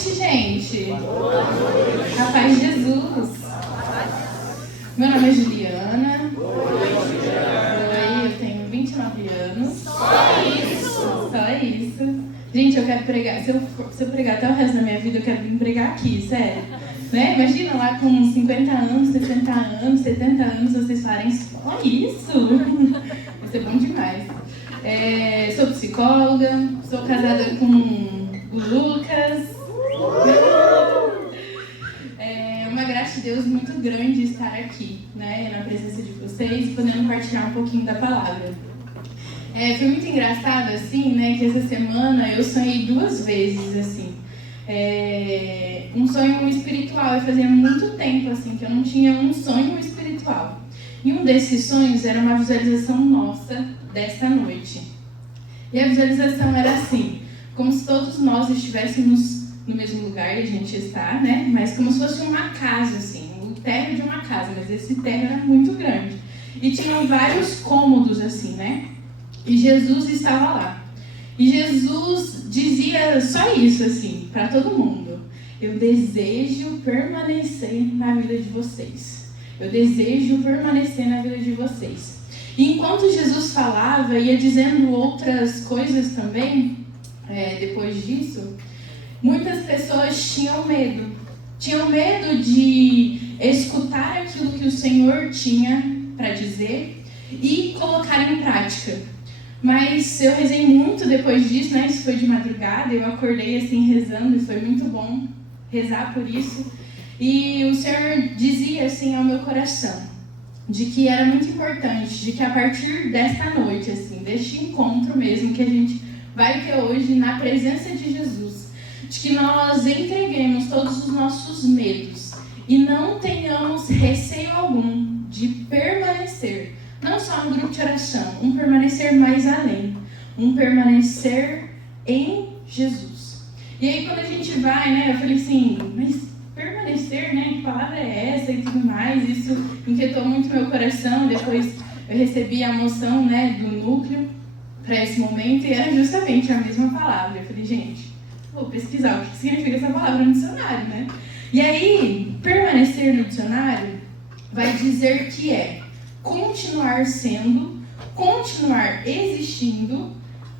noite, gente. A paz de Jesus. Meu nome é Juliana. Oi, eu tenho 29 anos. Só isso. Gente, eu quero pregar. Se eu pregar até o resto da minha vida, eu quero vir pregar aqui, sério. Né? Imagina lá com 50 anos, 60 anos, 70 anos, vocês falarem só isso. Vai ser bom demais. Sou psicóloga, sou casada com o Lucas. É uma graça de Deus muito grande estar aqui, né, na presença de vocês, podendo partilhar um pouquinho da palavra. Foi muito engraçado, assim, né, que essa semana eu sonhei 2 vezes, assim. Um sonho espiritual, e fazia muito tempo, assim, que eu não tinha um sonho espiritual. E um desses sonhos era uma visualização nossa desta noite. E a visualização era assim, como se todos nós estivéssemos no mesmo lugar, e a gente está, né? Mas como se fosse uma casa, assim, o térreo de uma casa, mas esse térreo era muito grande. E tinham vários cômodos, assim, né? E Jesus estava lá. E Jesus dizia só isso, assim, para todo mundo. Eu desejo permanecer na vida de vocês. Eu desejo permanecer na vida de vocês. E enquanto Jesus falava, ia dizendo outras coisas também, depois disso, muitas pessoas tinham medo. Tinham medo de escutar aquilo que o Senhor tinha para dizer e colocar em prática. Mas eu rezei muito depois disso, né? Isso foi de madrugada, eu acordei assim rezando e foi muito bom rezar por isso. E o Senhor dizia assim ao meu coração, de que era muito importante, de que a partir desta noite, assim, deste encontro mesmo que a gente vai ter hoje na presença de Jesus, de que nós entreguemos todos os nossos medos e não tenhamos receio algum de permanecer, não só no grupo de oração, um permanecer mais além, um permanecer em Jesus. E aí quando a gente vai, né, eu falei assim, mas permanecer, né, que palavra é essa e tudo mais, isso inquietou muito meu coração. Depois eu recebi a moção, né, do núcleo para esse momento e era justamente a mesma palavra. Eu falei, gente, vou pesquisar o que significa essa palavra no dicionário, né? E aí, permanecer no dicionário vai dizer que é continuar sendo, continuar existindo,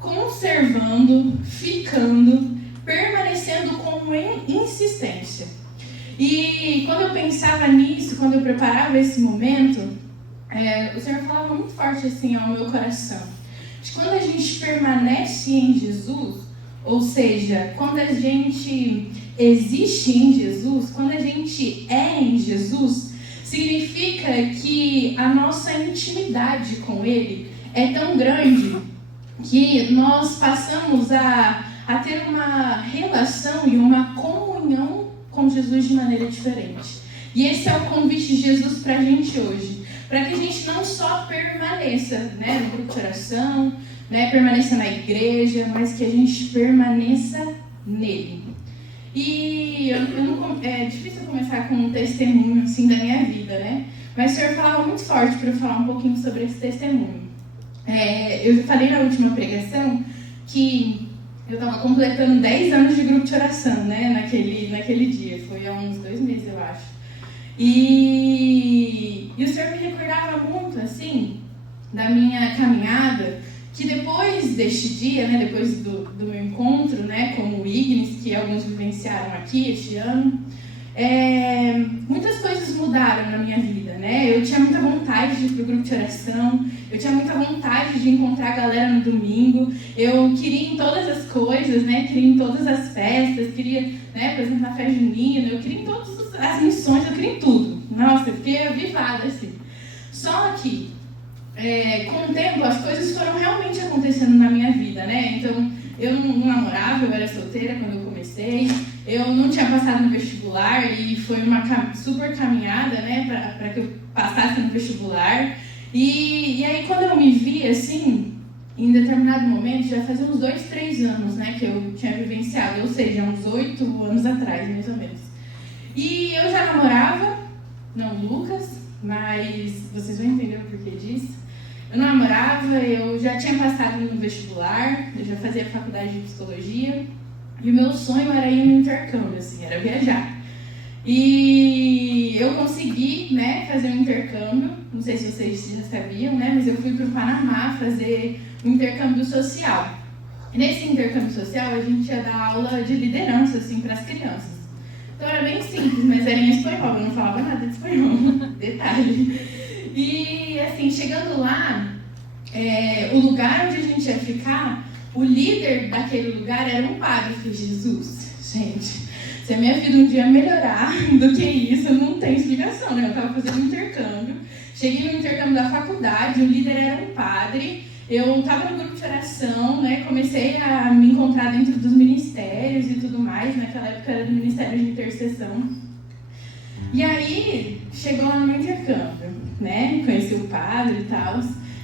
conservando, ficando, permanecendo com insistência. E quando eu pensava nisso, quando eu preparava esse momento, o Senhor falava muito forte assim ao meu coração. De quando a gente permanece em Jesus, ou seja, quando a gente existe em Jesus, quando a gente é em Jesus, significa que a nossa intimidade com Ele é tão grande que nós passamos a ter uma relação e uma comunhão com Jesus de maneira diferente. E esse é o convite de Jesus para a gente hoje. Para que a gente não só permaneça, né, no grupo de oração, né, permaneça na igreja, mas que a gente permaneça nele. E é difícil começar com um testemunho assim da minha vida, né? Mas o Senhor falava muito forte para eu falar um pouquinho sobre esse testemunho. Eu falei na última pregação que eu estava completando 10 anos de grupo de oração, né? Naquele dia. Foi há uns 2 meses, eu acho. E o Senhor me recordava muito, assim, da minha caminhada, que depois deste dia, né, depois do meu encontro, né, com o Ignis, que alguns vivenciaram aqui este ano, muitas coisas mudaram na minha vida, né? Eu tinha muita vontade de ir para o grupo de oração, eu tinha muita vontade de encontrar a galera no domingo, eu queria ir em todas as coisas, né? Queria ir em todas as festas, queria, né, por exemplo, na festa junina, eu queria ir em todas as missões, eu queria ir em tudo. Nossa, eu fiquei avivada, assim. Só que, com o tempo, as coisas foram realmente acontecendo na minha vida, né? Então, eu não namorava, eu era solteira quando eu comecei, eu não tinha passado no vestibular e foi uma super caminhada, né, para que eu passasse no vestibular. E aí, quando eu me vi, assim, em determinado momento, já fazia uns 2, 3 anos, né, que eu tinha vivenciado, ou seja, uns 8 anos atrás, mais ou menos. E eu já namorava, não o Lucas, mas vocês vão entender o porquê disso. Eu não namorava, eu já tinha passado no vestibular, eu já fazia faculdade de psicologia. E o meu sonho era ir no intercâmbio, assim, era viajar. E eu consegui, né, fazer um intercâmbio, não sei se vocês já sabiam, né, mas eu fui para o Panamá fazer um intercâmbio social. E nesse intercâmbio social a gente ia dar aula de liderança, assim, para as crianças. Então era bem simples, mas era em espanhol, eu não falava nada de espanhol, detalhe. E assim, chegando lá, o lugar onde a gente ia ficar, o líder daquele lugar era um padre. Eu falei, Jesus, gente, se a minha vida um dia melhorar do que isso, não tem explicação, né? Eu estava fazendo um intercâmbio, cheguei no intercâmbio da faculdade, o líder era um padre, eu estava no grupo de oração, né? Comecei a me encontrar dentro dos ministérios e tudo mais, naquela época era do Ministério de Intercessão. E aí, chegou lá no meu intercâmbio, né? Conheci o padre e tal.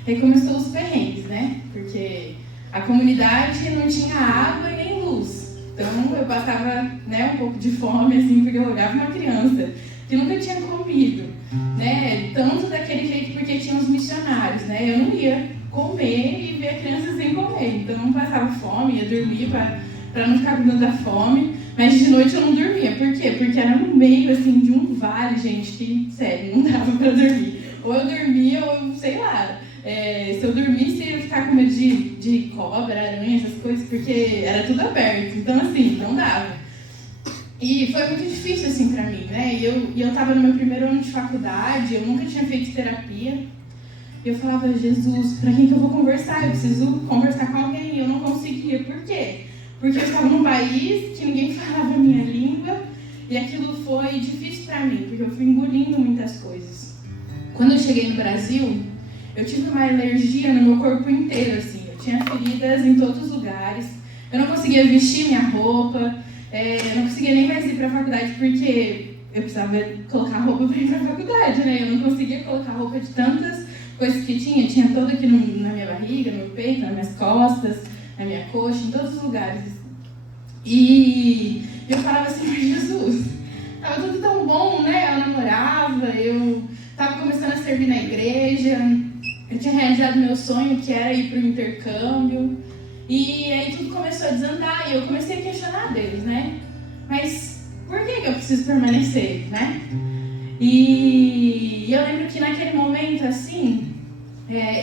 Aí começou os perrengues, né? Porque a comunidade não tinha água e nem luz. Então eu passava, né, um pouco de fome, assim, porque eu olhava uma criança que nunca tinha comido, né? Tanto daquele jeito porque tinha os missionários, né? Eu não ia comer e ver a criança sem comer. Então eu passava fome, ia dormir para não ficar com tanta fome. Mas de noite eu não dormia. Por quê? Porque era no meio, assim, de um vale, gente, que, sério, não dava para dormir. Ou eu dormia, ou eu, sei lá, se eu dormisse, eu ia ficar com medo de cobra, aranha, essas coisas, porque era tudo aberto. Então, assim, não dava. E foi muito difícil, assim, pra mim, né? E eu tava no meu primeiro ano de faculdade, eu nunca tinha feito terapia. E eu falava, Jesus, pra quem que eu vou conversar? Eu preciso conversar com alguém. E eu não conseguia. Por quê? Porque eu estava num país que ninguém falava a minha língua. E aquilo foi difícil pra mim, porque eu fui engolindo muitas coisas. Quando eu cheguei no Brasil, eu tive uma alergia no meu corpo inteiro, assim. Eu tinha feridas em todos os lugares. Eu não conseguia vestir minha roupa. Eu não conseguia nem mais ir para a faculdade, porque eu precisava colocar roupa para ir para a faculdade, né? Eu não conseguia colocar roupa de tantas coisas que tinha. Tinha toda aqui na minha barriga, no meu peito, nas minhas costas, na minha coxa, em todos os lugares. E eu falava assim, mas Jesus, estava tudo tão bom, né? Eu namorava, eu estava começando a servir na igreja, eu tinha realizado meu sonho, que era ir para o intercâmbio. E aí tudo começou a desandar e eu comecei a questionar a Deus, né? Mas por que eu preciso permanecer, né? E eu lembro que naquele momento, assim,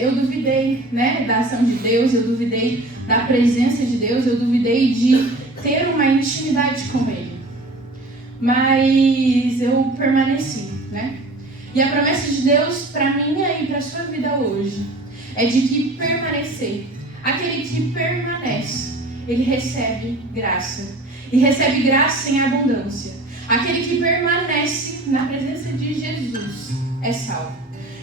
eu duvidei, né, da ação de Deus, eu duvidei da presença de Deus, eu duvidei de ter uma intimidade com Ele. Mas eu permaneci, né? E a promessa de Deus para mim e para a sua vida hoje é de que permanecer. Aquele que permanece, ele recebe graça. E recebe graça em abundância. Aquele que permanece na presença de Jesus é salvo.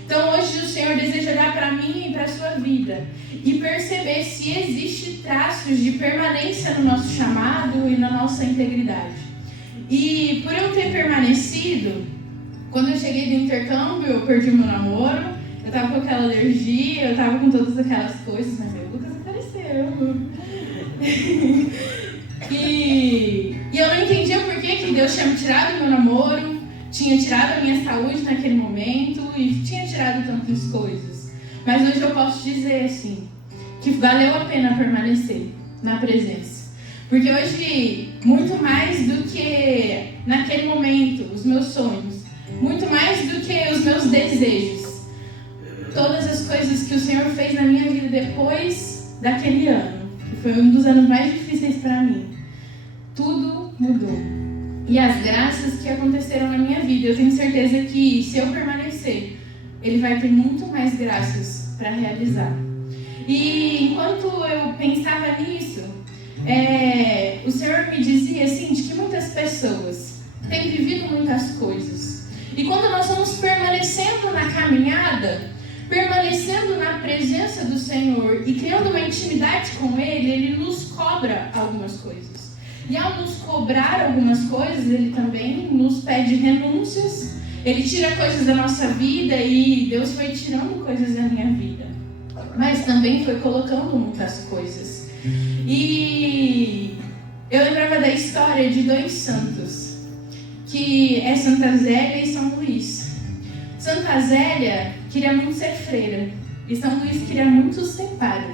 Então hoje o Senhor deseja olhar para mim e para a sua vida e perceber se existe traços de permanência no nosso chamado e na nossa integridade. E por eu ter permanecido, quando eu cheguei do intercâmbio, eu perdi meu namoro. Eu tava com aquela alergia, eu tava com todas aquelas coisas, mas o Lucas apareceu. E eu não entendia por que Deus tinha me tirado meu namoro, tinha tirado a minha saúde naquele momento e tinha tirado tantas coisas. Mas hoje eu posso dizer assim, que valeu a pena permanecer na presença. Porque hoje, muito mais do que naquele momento, os meus sonhos, muito mais do que os meus desejos, todas as coisas que o Senhor fez na minha vida depois daquele ano, que foi um dos anos mais difíceis para mim, tudo mudou. E as graças que aconteceram na minha vida, eu tenho certeza que se eu permanecer, Ele vai ter muito mais graças para realizar. E enquanto eu pensava nisso, o Senhor me dizia assim, de que muitas pessoas têm vivido muitas coisas. E quando nós vamos permanecendo na caminhada, permanecendo na presença do Senhor e criando uma intimidade com Ele, Ele nos cobra algumas coisas. E ao nos cobrar algumas coisas, Ele também nos pede renúncias. Ele tira coisas da nossa vida e Deus foi tirando coisas da minha vida. Mas também foi colocando muitas coisas. E eu lembrava da história de dois santos, que é Santa Zélia e São Luís. Santa Zélia queria muito ser freira e São Luís queria muito ser padre.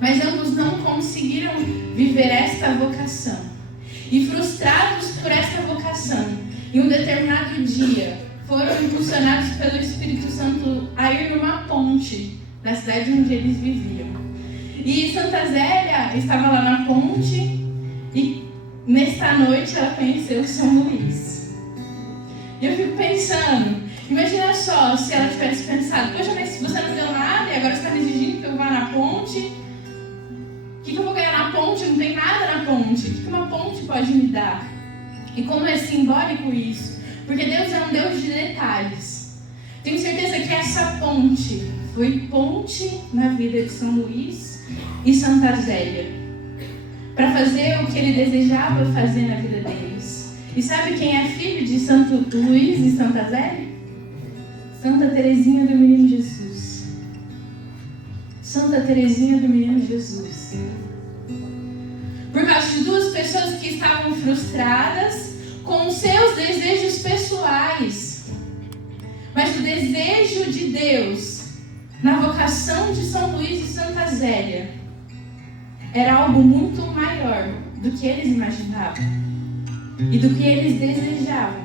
mas ambos não conseguiram viver esta vocação. E frustrados por esta vocação, em um determinado dia, foram impulsionados pelo Espírito Santo a ir numa ponte da cidade onde eles viviam. E Santa Zélia estava lá na ponte e nesta noite ela conheceu São Luís. E eu fico pensando, imagina só se ela tivesse pensado, poxa, mas você não deu nada e agora você está me exigindo que eu vá na ponte? O que eu vou ganhar na ponte? Não tem nada na ponte. O que uma ponte pode me dar? E como é simbólico isso? Porque Deus é um Deus de detalhes. Tenho certeza que essa ponte foi ponte na vida de São Luís e Santa Zélia, para fazer o que ele desejava fazer na vida deles. E sabe quem é filho de Santo Luís e Santa Zélia? Santa Teresinha do Menino Jesus. Santa Teresinha do Menino Jesus. Por causa de duas pessoas que estavam frustradas com seus desejos pessoais, mas o desejo de Deus na vocação de São Luís e Santa Zélia era algo muito maior do que eles imaginavam e do que eles desejavam,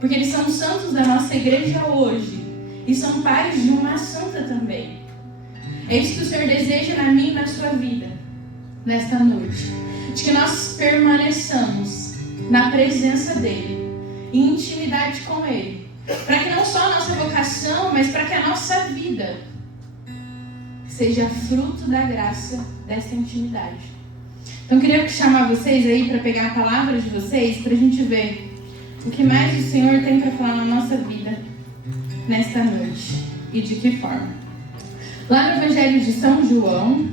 porque eles são santos da nossa igreja hoje e são pais de uma santa também. É isso que o Senhor deseja na minha e na sua vida nesta noite, de que nós permaneçamos na presença dEle, em intimidade com Ele, para que não só a nossa vocação, mas para que a nossa vida seja fruto da graça dessa intimidade. Então eu queria chamar vocês aí para pegar a palavra de vocês, para a gente ver o que mais o Senhor tem para falar na nossa vida nesta noite e de que forma. Lá no Evangelho de São João,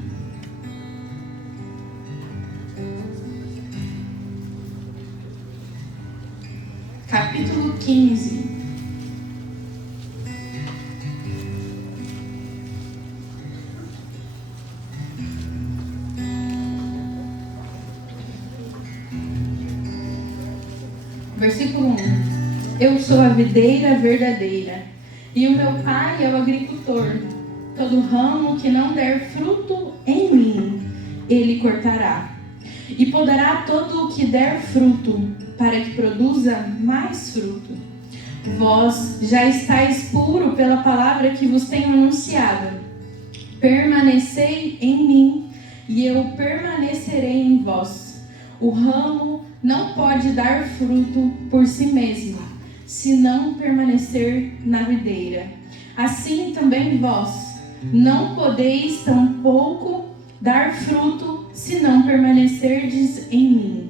capítulo 15. Versículo 1. Eu sou a videira verdadeira, e o meu pai é o agricultor. Todo ramo que não der fruto em mim, ele cortará. E podará todo o que der fruto, para que produza mais fruto. Vós já estáis puro pela palavra que vos tenho anunciado. Permanecei em mim, e eu permanecerei em vós. O ramo não pode dar fruto por si mesmo, se não permanecer na videira. Assim também vós não podeis tampouco dar fruto, se não permanecerdes em mim.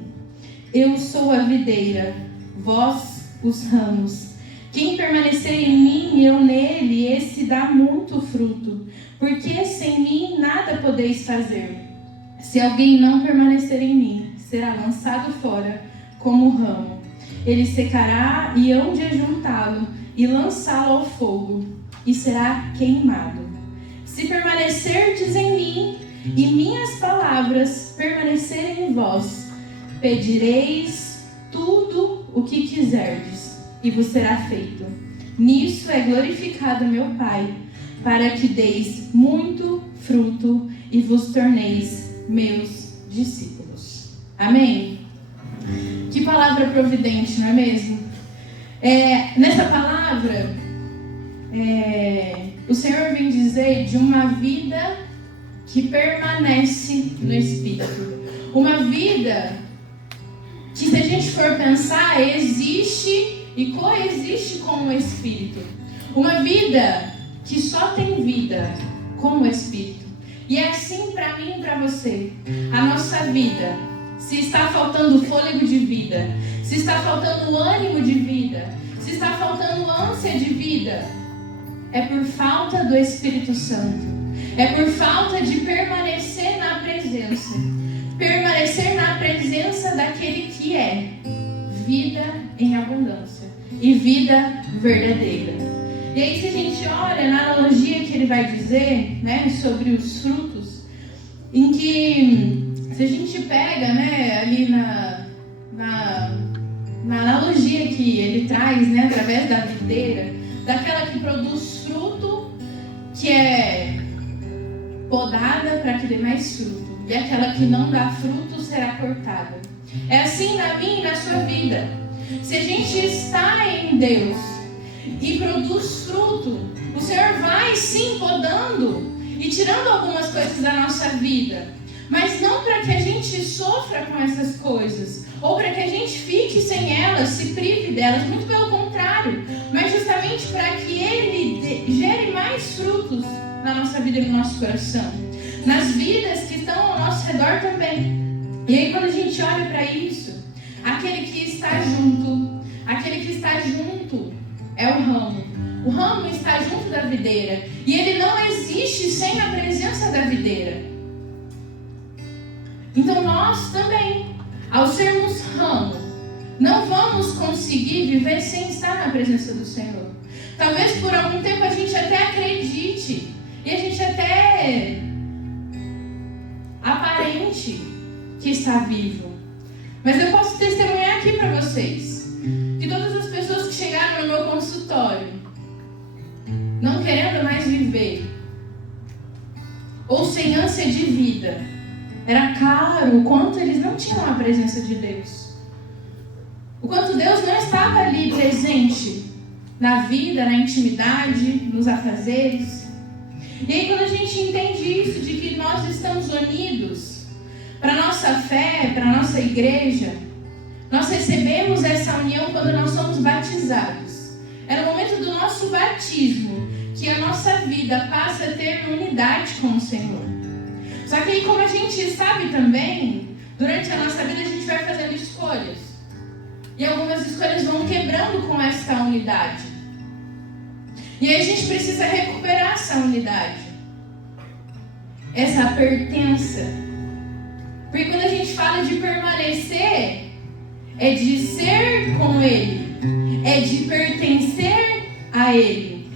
Eu sou a videira, vós os ramos. Quem permanecer em mim e eu nele, esse dá muito fruto, porque sem mim nada podeis fazer. Se alguém não permanecer em mim, será lançado fora como ramo. Ele secará e hão de ajuntá-lo e lançá-lo ao fogo, e será queimado. Se permanecerdes em mim e minhas palavras permanecerem em vós, pedireis tudo o que quiserdes, e vos será feito. Nisso é glorificado meu Pai, para que deis muito fruto e vos torneis meus discípulos. Amém? Que palavra providente, não é mesmo? Nessa palavra, o Senhor vem dizer de uma vida que permanece no Espírito. Uma vida que, se a gente for pensar, existe e coexiste com o Espírito. Uma vida que só tem vida com o Espírito. E é assim para mim e para você. A nossa vida, se está faltando fôlego de vida, se está faltando ânimo de vida, se está faltando ânsia de vida, é por falta do Espírito Santo. É por falta de permanecer na presença. Permanecer na presença daquele que é vida em abundância e vida verdadeira. E aí, se a gente olha na analogia que ele vai dizer, né, sobre os frutos, em que, se a gente pega, né, ali na analogia que ele traz, né, através da videira, daquela que produz fruto, que é podada para que dê mais fruto, e aquela que não dá fruto será cortada. É assim na minha e na sua vida. Se a gente está em Deus e produz fruto, o Senhor vai sim podando e tirando algumas coisas da nossa vida, mas não para que a gente sofra com essas coisas, ou para que a gente fique sem elas, se prive delas, muito pelo contrário, mas justamente para que Ele gere mais frutos na nossa vida e no nosso coração, nas vidas que estão ao nosso redor também. E aí quando a gente olha para isso, aquele que está junto é o ramo. O ramo está junto da videira, e ele não existe sem a presença da videira. Então nós também, ao sermos ramo, não vamos conseguir viver sem estar na presença do Senhor. Talvez por algum tempo a gente até acredite, e a gente até aparente que está vivo. Mas eu posso testemunhar aqui para vocês que todas as pessoas que chegaram no meu consultório não querendo mais viver, ou sem ânsia de vida, era claro o quanto eles não tinham a presença de Deus, o quanto Deus não estava ali presente na vida, na intimidade, nos afazeres. E aí quando a gente entende isso, de que nós estamos unidos para a nossa fé, para a nossa igreja, nós recebemos essa união quando nós somos batizados. É no momento do nosso batismo que a nossa vida passa a ter unidade com o Senhor. Só que aí, como a gente sabe também, durante a nossa vida a gente vai fazendo escolhas. E algumas escolhas vão quebrando com essa unidade. E aí a gente precisa recuperar essa unidade, essa pertença. Porque quando a gente fala de permanecer, é de ser com Ele, é de pertencer a Ele.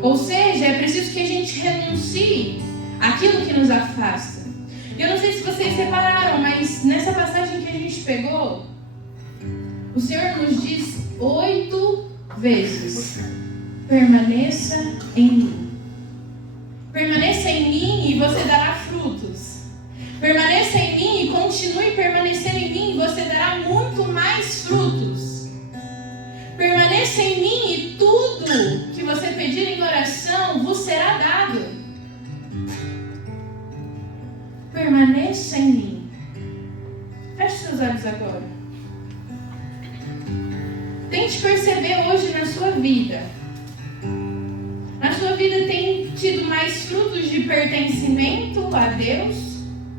Ou seja, é preciso que a gente renuncie àquilo que nos afasta. Eu não sei se vocês repararam, mas nessa passagem que a gente pegou, o Senhor nos diz 8 vezes: permaneça em mim. Permaneça em mim e você dará frutos. Permaneça em mim e continue permanecendo em mim e você dará muito mais frutos. Permaneça em mim e tudo que você pedir em oração vos será dado. Permaneça em mim. Feche seus olhos agora. Tente perceber hoje na sua vida. Na sua vida tem tido mais frutos de pertencimento a Deus?